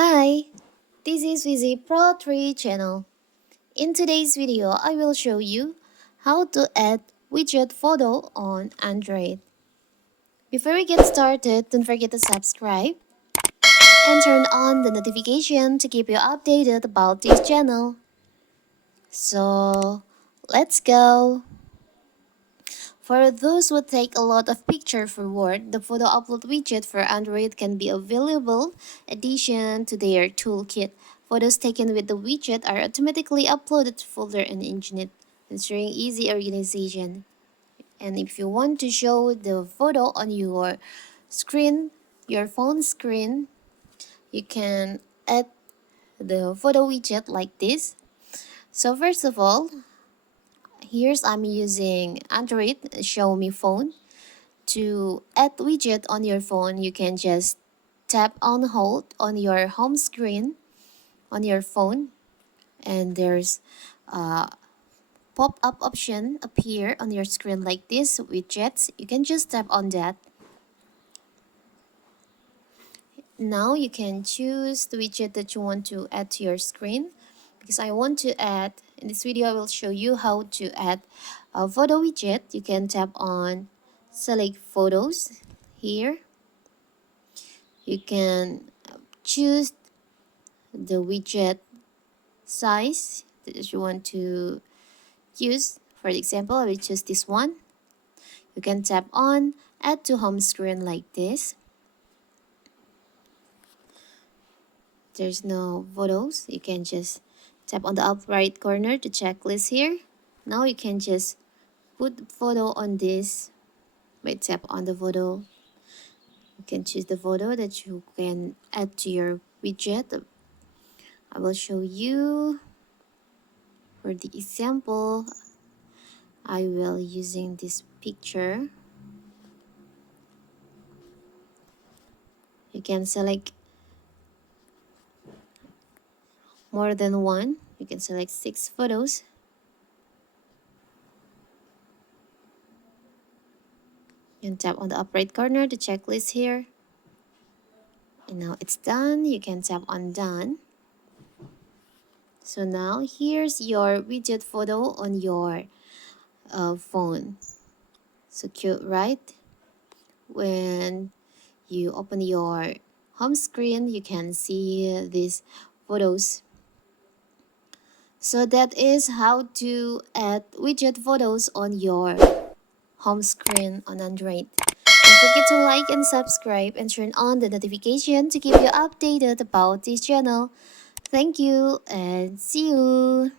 Hi, this is Vizi Pro 3 channel. In today's video, I will show you how to add widget photo on Android. Before we get started, don't forget to subscribe and turn on the notification to keep you updated about this channel. So, let's go! For those who take a lot of pictures for work, the Photo Upload widget for Android can be a valuable addition to their toolkit. Photos taken with the widget are automatically uploaded to folder and Egnyte, ensuring easy organization. And if you want to show the photo on your screen, your phone screen, you can add the photo widget like this. So first of all, here's I'm using Android Show Me Phone. To add widget on your phone, you can just tap on hold on your home screen on your phone, and there's a pop-up option appear on your screen like this, widgets. You can just tap on that. Now you can choose the widget that you want to add to your screen. Because I want to add, in this video I will show you how to add a photo widget. You can tap on select photos here. You can choose the widget size that you want to use. For example, I will choose this one. You can tap on add to home screen like this. There's no photos. You can just tap on the up right corner to checklist here. Now you can just put the photo on this by tap on the photo. You can choose the photo that you can add to your widget. I will show you. For the example, I will using this picture. You can select more than one. You can select 6 photos. You can tap on the up right corner to checklist here. And now it's done. You can tap on done. So now here's your widget photo on your phone. So cute, right? When you open your home screen, you can see these photos. So that is how to add widget photos on your home screen on Android. Don't forget to like and subscribe and turn on the notification to keep you updated about this channel. Thank you and see you!